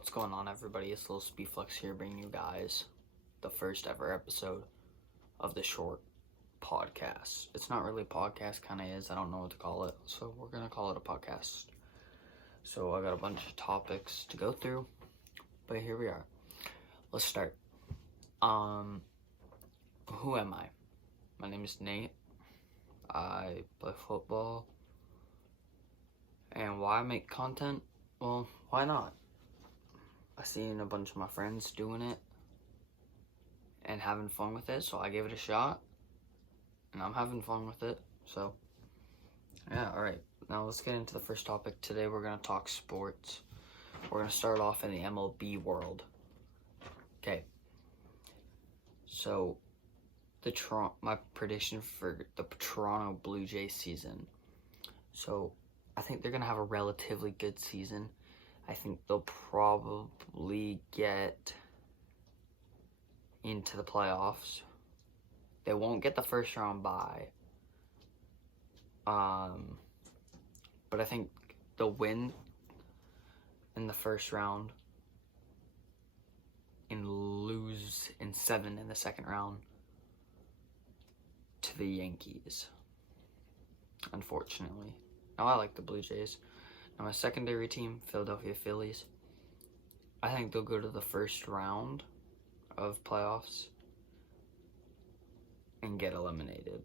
What's going on, everybody? It's Lil Speedflex here, bringing you guys the first ever episode of the short podcast. It's not really a podcast, kind of is. I don't know what to call it, so we're going to call it a podcast. So I got a bunch of topics to go through, but here we are. Let's start. Who am I? My name is Nate. I play football. And why I make content? Well, why not? I seen a bunch of my friends doing it and having fun with it, so I gave it a shot, and I'm having fun with it. So yeah, alright, now let's get into the first topic. Today we're going to talk sports. We're going to start off in the MLB world. Okay, so my prediction for the Toronto Blue Jays season. So I think they're going to have a relatively good season. I think they'll probably get into the playoffs. They won't get the first round bye. But I think they'll win in the first round and lose in 7 in the second round to the Yankees, unfortunately. Now, I like the Blue Jays. Now, my secondary team, Philadelphia Phillies, I think they'll go to the first round of playoffs and get eliminated.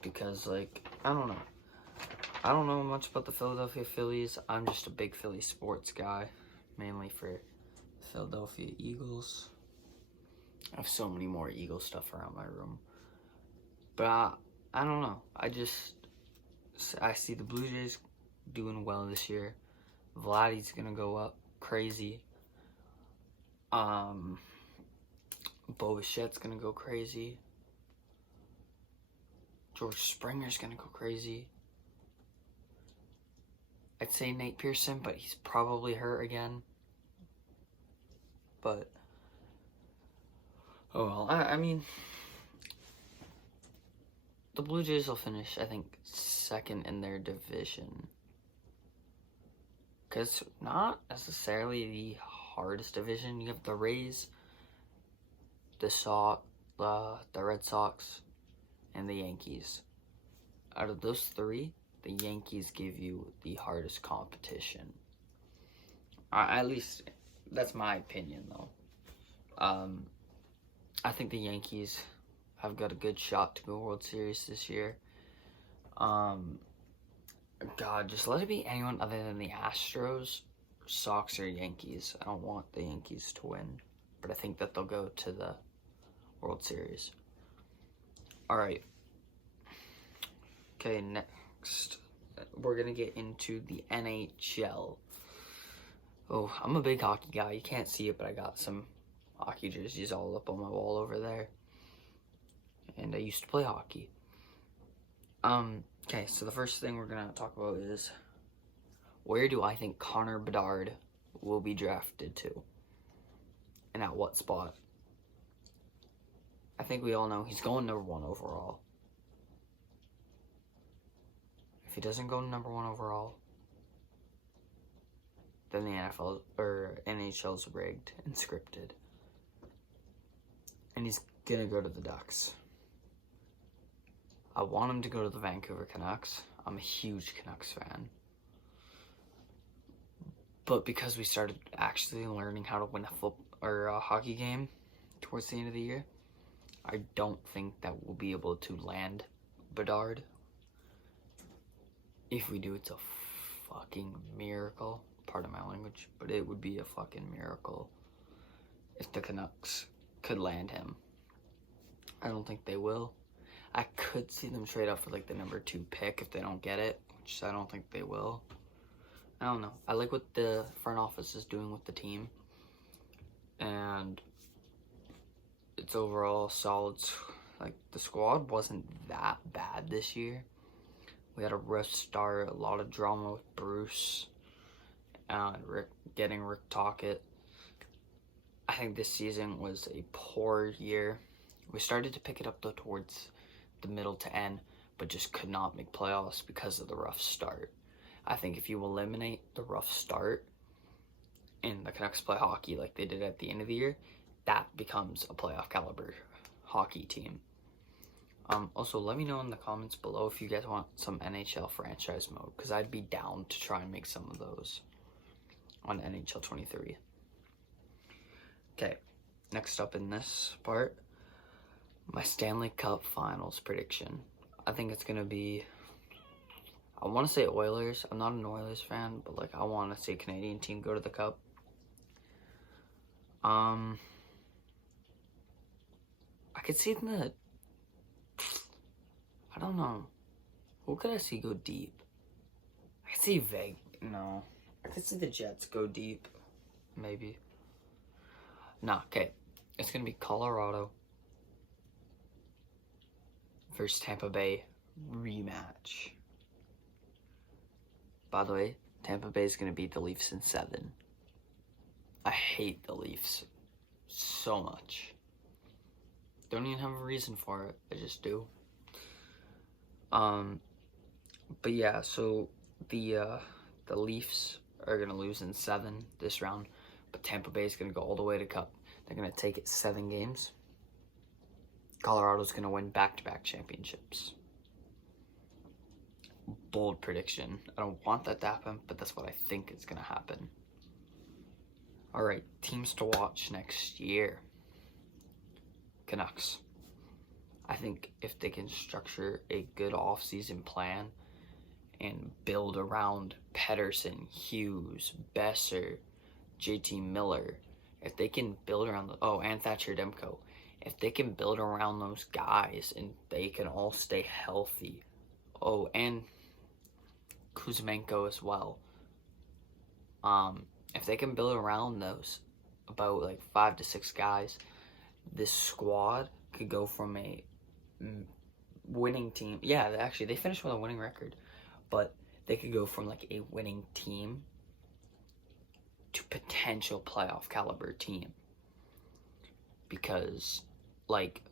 Because, I don't know. I don't know much about the Philadelphia Phillies. I'm just a big Philly sports guy, mainly for Philadelphia Eagles. I have so many more Eagle stuff around my room. But I don't know. I see the Blue Jays doing well this year. Vladdy's gonna go up crazy. Bo Bichette's gonna go crazy. George Springer's gonna go crazy. I'd say Nate Pearson, but he's probably hurt again. But oh well. I mean, the Blue Jays will finish, I think, second in their division. Because not necessarily the hardest division. You have the Rays, the Red Sox, and the Yankees. Out of those three, the Yankees give you the hardest competition. At least, that's my opinion, though. I think the Yankees have got a good shot to go World Series this year. God, just let it be anyone other than the Astros, Sox, or Yankees. I don't want the Yankees to win, but I think that they'll go to the World Series. Alright. Okay, next, we're going to get into the NHL. Oh, I'm a big hockey guy. You can't see it, but I got some hockey jerseys all up on my wall over there. And I used to play hockey. Okay, so the first thing we're going to talk about is, where do I think Connor Bedard will be drafted to? And at what spot? I think we all know he's going number 1 overall. If he doesn't go number 1 overall, then the NFL or NHL's rigged and scripted. And he's going to go to the Ducks. I want him to go to the Vancouver Canucks. I'm a huge Canucks fan. But because we started actually learning how to win a hockey game towards the end of the year, I don't think that we'll be able to land Bedard. If we do, it's a fucking miracle. Pardon my language, but it would be a fucking miracle if the Canucks could land him. I don't think they will. I could see them trade up for the number 2 pick if they don't get it, which I don't think they will. I don't know. I like what the front office is doing with the team, and it's overall solid. The squad wasn't that bad this year. We had a rough start, a lot of drama with Bruce and getting Rick Tocchet. I think this season was a poor year. We started to pick it up though towards the middle to end, but just could not make playoffs because of the rough start. I think if you eliminate the rough start and the Canucks play hockey like they did at the end of the year, that becomes a playoff caliber hockey team. Also, let me know in the comments below if you guys want some NHL franchise mode, because I'd be down to try and make some of those on NHL 23. Okay, next up in this part, my Stanley Cup Finals prediction. I think it's going to be, I want to say Oilers. I'm not an Oilers fan, but like I want to see a Canadian team go to the Cup. I could see the, I don't know. Who could I see go deep? I could see no. I could see the Jets go deep. Maybe. Nah, okay. It's going to be Colorado versus Tampa Bay rematch. By the way, Tampa Bay is going to beat the Leafs in 7. I hate the Leafs so much. Don't even have a reason for it. I just do. But yeah, so the Leafs are gonna lose in 7 this round, but Tampa Bay is gonna go all the way to Cup. They're gonna take it 7 games. Colorado's gonna win back-to-back championships. Bold prediction. I don't want that to happen, but that's what I think is gonna happen. All right, teams to watch next year. Canucks. I think if they can structure a good off-season plan and build around Pettersson, Hughes, Besser, JT Miller, if they can build around and Thatcher Demko, if they can build around those guys and they can all stay healthy. Oh, and Kuzmenko as well. If they can build around those, about like 5 to 6 guys, this squad could go from a winning team. Yeah, actually, they finished with a winning record, but they could go from like a winning team to potential playoff caliber team. Because, like,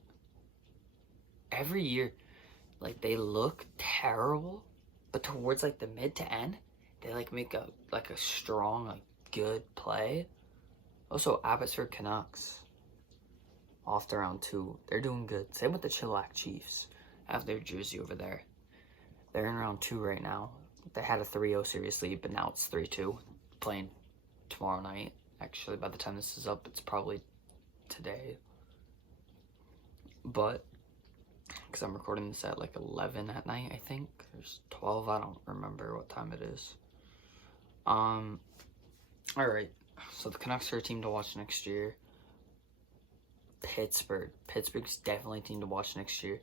every year, like, they look terrible, but towards like the mid to end, they like make a strong, like, good play. Also, Abbotsford Canucks off to round 2. They're doing good. Same with the Chilliwack Chiefs. I have their jersey over there. They're in round 2 right now. They had a 3-0 series lead, but now it's 3-2. Playing tomorrow night. Actually, by the time this is up, it's probably today. But, because I'm recording this at like 11 at night, I think. There's 12. I don't remember what time it is. Alright. So the Canucks are a team to watch next year. Pittsburgh's definitely a team to watch next year.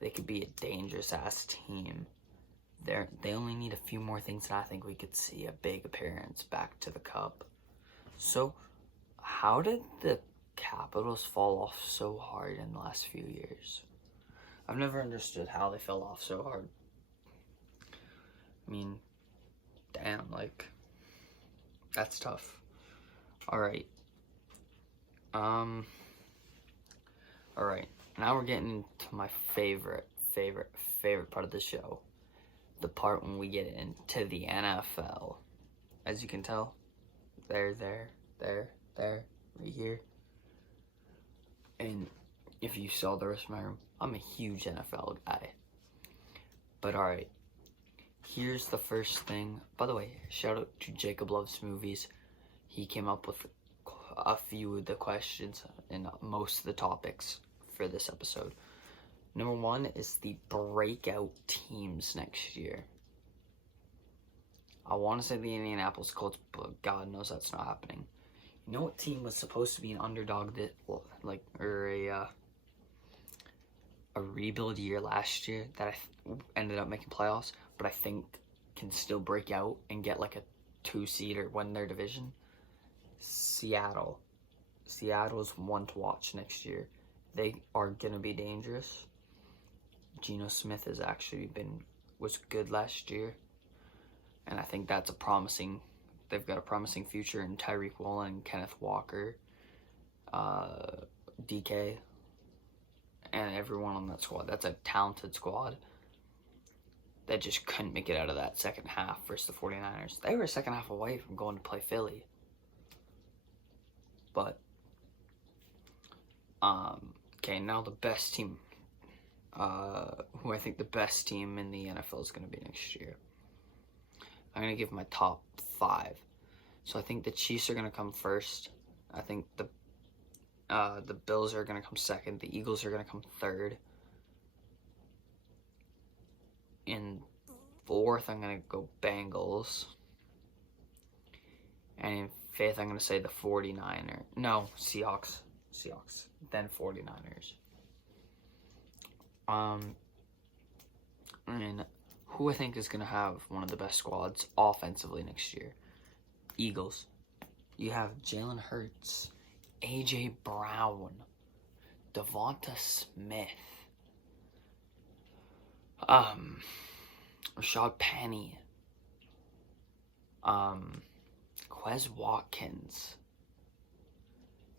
They could be a dangerous ass team. They only need a few more things, and I think we could see a big appearance back to the Cup. So, how did the Capitals fall off so hard in the last few years? I've never understood how they fell off so hard. I mean, damn, like, that's tough. Alright. Alright, now we're getting into my favorite part of the show. The part when we get into the NFL. As you can tell, there, right here. And if you saw the rest of my room, I'm a huge NFL guy. But alright, here's the first thing. By the way, shout out to Jacob Loves Movies. He came up with a few of the questions and most of the topics for this episode. Number 1 is the breakout teams next year. I want to say the Indianapolis Colts, but God knows that's not happening. You know what team was supposed to be an underdog that, like, or a rebuild year last year that ended up making playoffs, but I think can still break out and get like a 2 seed or win their division? Seattle. Seattle's one to watch next year. They are going to be dangerous. Geno Smith has actually was good last year. And I think that's they've got a promising future in Tyreek Woolen, Kenneth Walker, DK, and everyone on that squad. That's a talented squad. that just couldn't make it out of that second half versus the 49ers. They were a second half away from going to play Philly. But, okay, now the best team, who I think the best team in the NFL is going to be next year. I'm going to give my top 5. So I think the Chiefs are going to come first. I think the Bills are going to come second. The Eagles are going to come third. In 4th, I'm going to go Bengals. And in 5th, I'm going to say the 49ers. No, Seahawks. Then 49ers. And who I think is going to have one of the best squads offensively next year? Eagles. You have Jalen Hurts, A.J. Brown, Devonta Smith, Rashad Penny, Quez Watkins,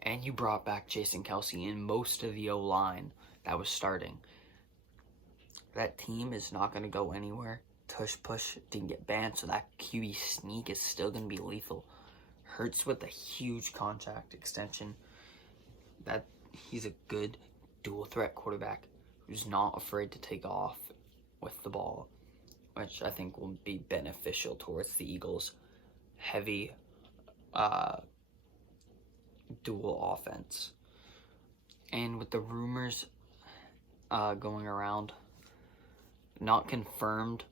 and you brought back Jason Kelsey in most of the O-line that was starting. That team is not going to go anywhere. Tush Push didn't get banned, so that QB sneak is still going to be lethal. Hurts with a huge contract extension. That he's a good dual threat quarterback who's not afraid to take off with the ball, which I think will be beneficial towards the Eagles' heavy dual offense. And with the rumors going around, not confirmed,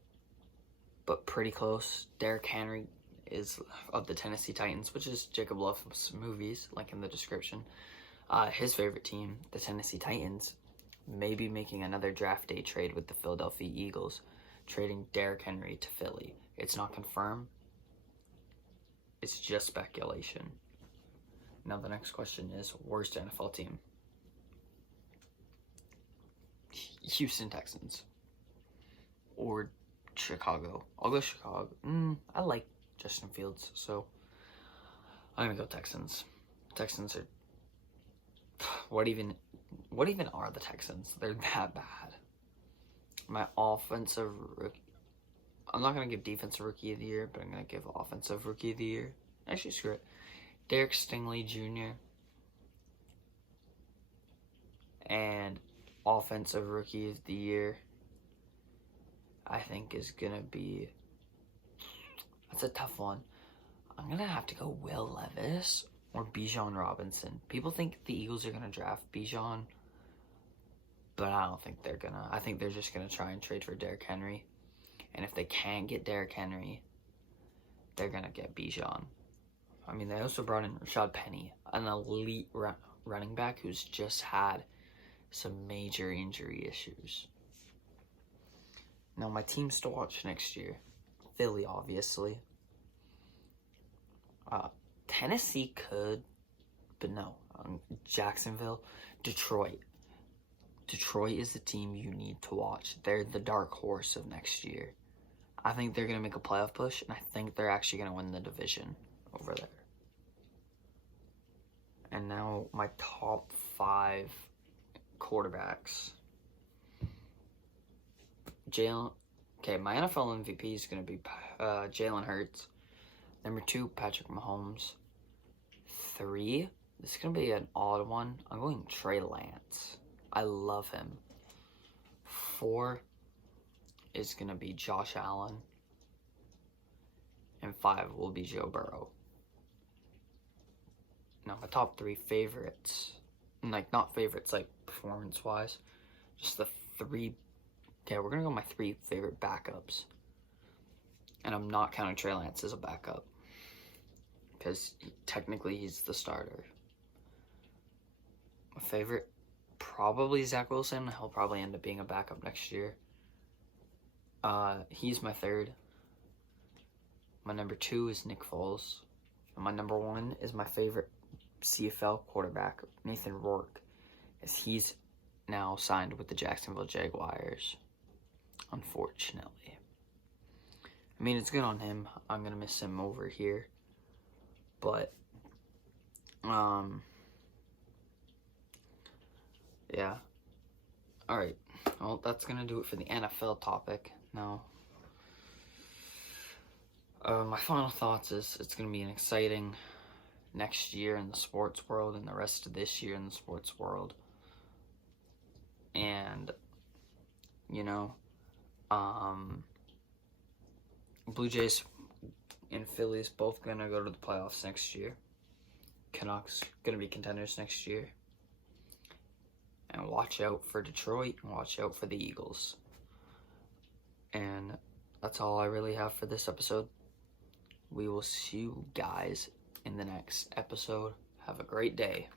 but pretty close, Derrick Henry is of the Tennessee Titans, which is Jacob Love's movies, like in the description. His favorite team, the Tennessee Titans, may be making another draft day trade with the Philadelphia Eagles, trading Derrick Henry to Philly. It's not confirmed. It's just speculation. Now the next question is, worst NFL team? Houston Texans. Or Chicago. I'll go Chicago. I like Justin Fields, so I'm gonna go Texans. Texans are... What even are the Texans? They're that bad. My offensive rookie... I'm not gonna give defensive rookie of the year, but I'm gonna give offensive rookie of the year. Actually, screw it. Derek Stingley Jr. And offensive rookie of the year, I think, is gonna be... That's a tough one. I'm gonna have to go Will Levis or Bijan Robinson. People think the Eagles are gonna draft Bijan, but I don't think they're gonna. I think they're just gonna try and trade for Derrick Henry. And if they can't get Derrick Henry, they're gonna get Bijan. I mean, they also brought in Rashad Penny, an elite running back who's just had some major injury issues. Now, my teams to watch next year. Philly, obviously. Tennessee could, but no. Jacksonville. Detroit. Detroit is the team you need to watch. They're the dark horse of next year. I think they're going to make a playoff push, and I think they're actually going to win the division over there. And now my top 5 quarterbacks. My NFL MVP is going to be Jalen Hurts. Number 2, Patrick Mahomes. 3, this is going to be an odd one. I'm going Trey Lance. I love him. 4 is going to be Josh Allen. And 5 will be Joe Burrow. Now, my top 3 favorites. Not favorites, performance-wise. Just the 3... Okay, we're going to go my 3 favorite backups. And I'm not counting Trey Lance as a backup. Because technically he's the starter. My favorite, probably Zach Wilson. He'll probably end up being a backup next year. He's my 3rd. My number 2 is Nick Foles. And my number 1 is my favorite CFL quarterback, Nathan Rourke. As he's now signed with the Jacksonville Jaguars. Unfortunately. I mean, it's good on him. I'm going to miss him over here. But, yeah. Alright. Well, that's going to do it for the NFL topic. Now, My final thoughts is it's going to be an exciting next year in the sports world and the rest of this year in the sports world. And, you know, Blue Jays and Phillies both going to go to the playoffs next year. Canucks going to be contenders next year. And watch out for Detroit and watch out for the Eagles. And that's all I really have for this episode. We will see you guys in the next episode. Have a great day.